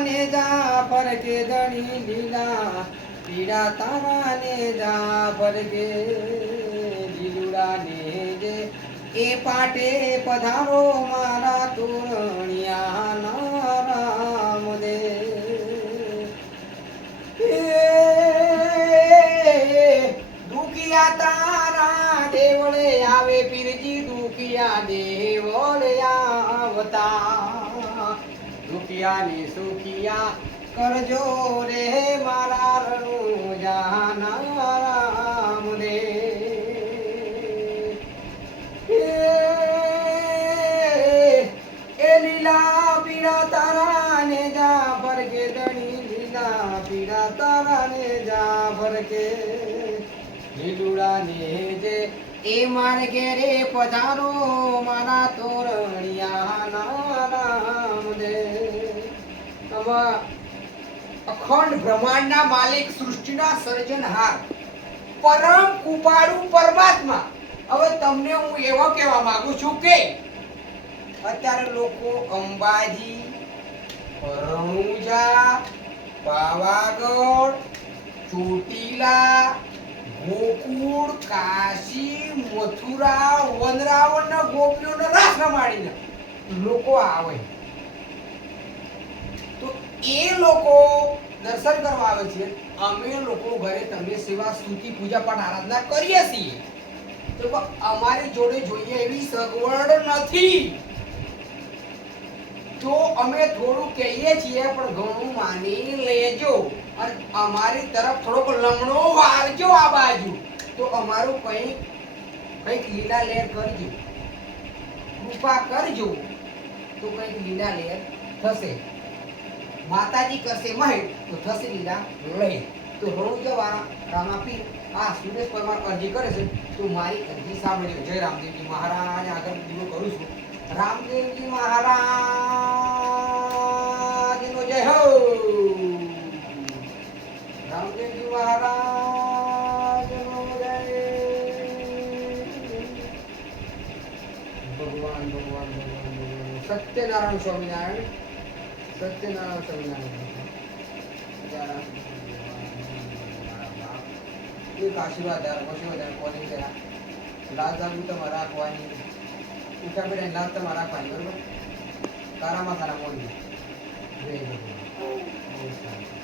ને જાફર કે ધણી લીલા પીડા તારા ને જાફર કે લીલુડા ને જે એ પાટે પધારો મારા તોરણિયા ના રામ દે દુખિયા તારા દેવળે આવે પીરજી દુખિયા દેવળે આવતા દુખિયા ને સુખિયા કરજો રે મારા રણુજાના રામ દે એ લીલા પીડા તારા ને જાફર કે ધણી લીલા પીડા તારા ને જાફર કે લીલુડા ને જે એ મારે ઘેરે પધારો મારા તોરણિયા ના રામ દે અખંડ બ્રહ્માંડના માલિક સૃષ્ટિના સર્જનહાર પરમ કૃપાળુ પરમાત્મા હવે તમને હું એવો કહેવા માંગુ છું કે અત્યારે લોકો અંબાજી રણુજા પાવાગઢ ચોટીલા ગોકુળ કાશી મથુરા વનરાવણ ના ગોપીઓને રાસ રમાડીને લોકો આવે તો એ લોકો દર્શન કરવા આવે છે અમે લોકો ઘરે તમે સેવા સ્તુતિ પૂજા પાઠ આરાધના કરીએ છીએ તો અમારી જોડે જોઈએ એવી સગવડ નથી તો અમે થોડું કહીએ છીએ પણ ઘણું માની લેજો અને અમારી તરફ થોડોક લમણો વાળજો આ બાજુ તો અમારું કંઈક લીલા લેર કરજો કૃપા કરજો તો કંઈક લીલા લેર થશે માતાજી કરશે મહેર તો થશે લીલા લઈ તો રણુજા વાળા રામાપીર આ સુરેશ પરમાર અરજી કરે છે તો મારી અરજી સાંભળજો જય રામદેવજી મહારાજ આગળ દીવો કરું છું રામદેવજી મહારાજ નો જય હો રામદેવજી મહારાજ નો જય ભગવાન ભગવાન ભગવાન સત્યનારાયણ સ્વામિનારાયણ સત્યનારાયણ સ્વામિનારાયણ એક આશીર્વાદ કોની કરા લાજ જાગૃત તમારા રાખવાની ઉઠા પડે લાજ તમારા રાખવાની બરોબર તારામાં તારા મોડી જય ભગવાન